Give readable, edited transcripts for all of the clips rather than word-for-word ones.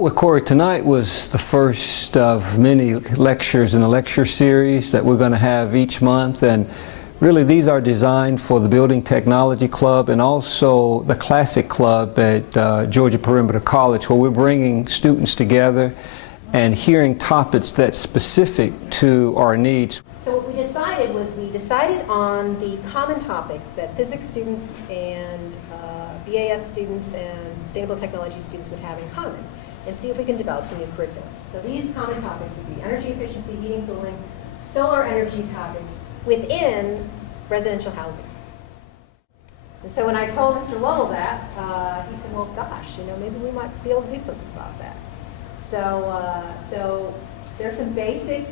Well, Corey, tonight was the first of many lectures in a lecture series that we're going to have each month, and really these are designed for the Building Technology Club and also the Classic Club at Georgia Perimeter College, where we're bringing students together and hearing topics that's specific to our needs. So what we decided was we decided on the common topics that physics students and BAS students and sustainable technology students would have in common, and see if we can develop some new curriculum. So these common topics would be energy efficiency, heating, cooling, solar energy topics within residential housing. And so when I told Mr. Lowell that, he said, well, gosh, maybe we might be able to do something about that. So there's some basic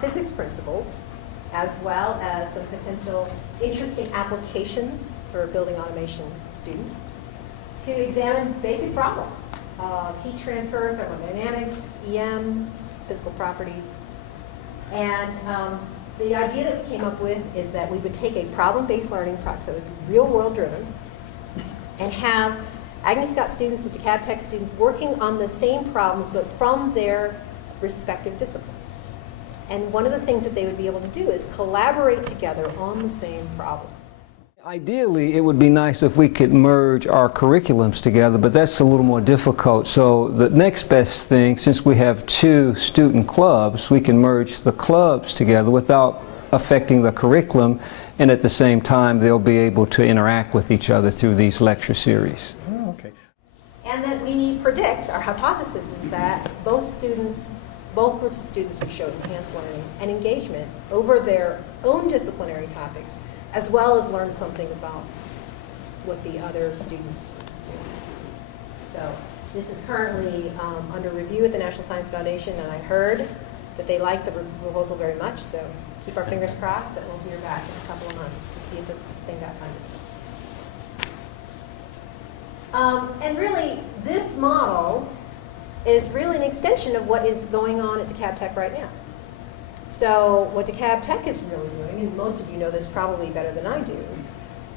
physics principles, as well as some potential interesting applications for building automation students to examine basic problems. Heat transfer, thermodynamics, EM, physical properties. And the idea that we came up with is that we would take a problem-based learning project, so it would be real-world driven, and have Agnes Scott students and DeKalb Tech students working on the same problems, but from their respective disciplines. And one of the things that they would be able to do is collaborate together on the same problems. Ideally, it would be nice if we could merge our curriculums together, but that's a little more difficult. So the next best thing, since we have two student clubs, we can merge the clubs together without affecting the curriculum, and at the same time they'll be able to interact with each other through these lecture series. Oh, okay. And that we predict, our hypothesis is that both groups of students would show enhanced learning and engagement over their own disciplinary topics, as well as learn something about what the other students do. So this is currently under review at the National Science Foundation, and I heard that they like the proposal very much, so keep our fingers crossed that we'll hear back in a couple of months to see if the thing got funded. And really, this model is really an extension of what is going on at DeKalb Tech right now. So what DeKalb Tech is really doing, and most of you know this probably better than I do,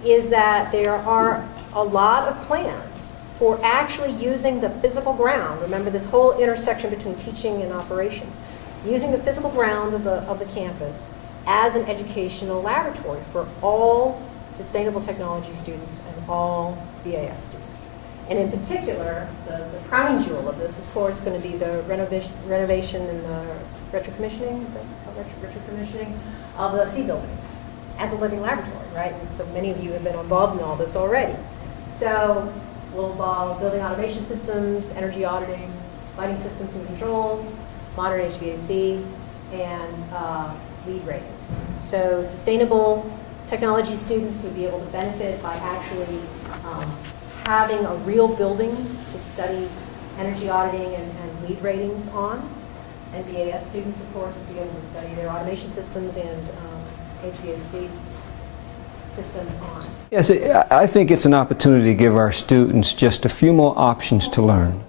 is that there are a lot of plans for actually using the physical ground. Remember this whole intersection between teaching and operations. Using the physical ground of the campus as an educational laboratory for all sustainable technology students and all BAS students. And in particular, the crowning jewel of this is, of course, going to be the renovation and the retrocommissioning, is that called retrocommissioning, of the C building as a living laboratory, right? And so many of you have been involved in all this already. So we'll involve building automation systems, energy auditing, lighting systems and controls, modern HVAC, and lead ratings. So sustainable technology students will be able to benefit by actually having a real building to study energy auditing and lead ratings on. And BAS students, of course, will be able to study their automation systems and HVAC systems on. Yes, I think it's an opportunity to give our students just a few more options to learn.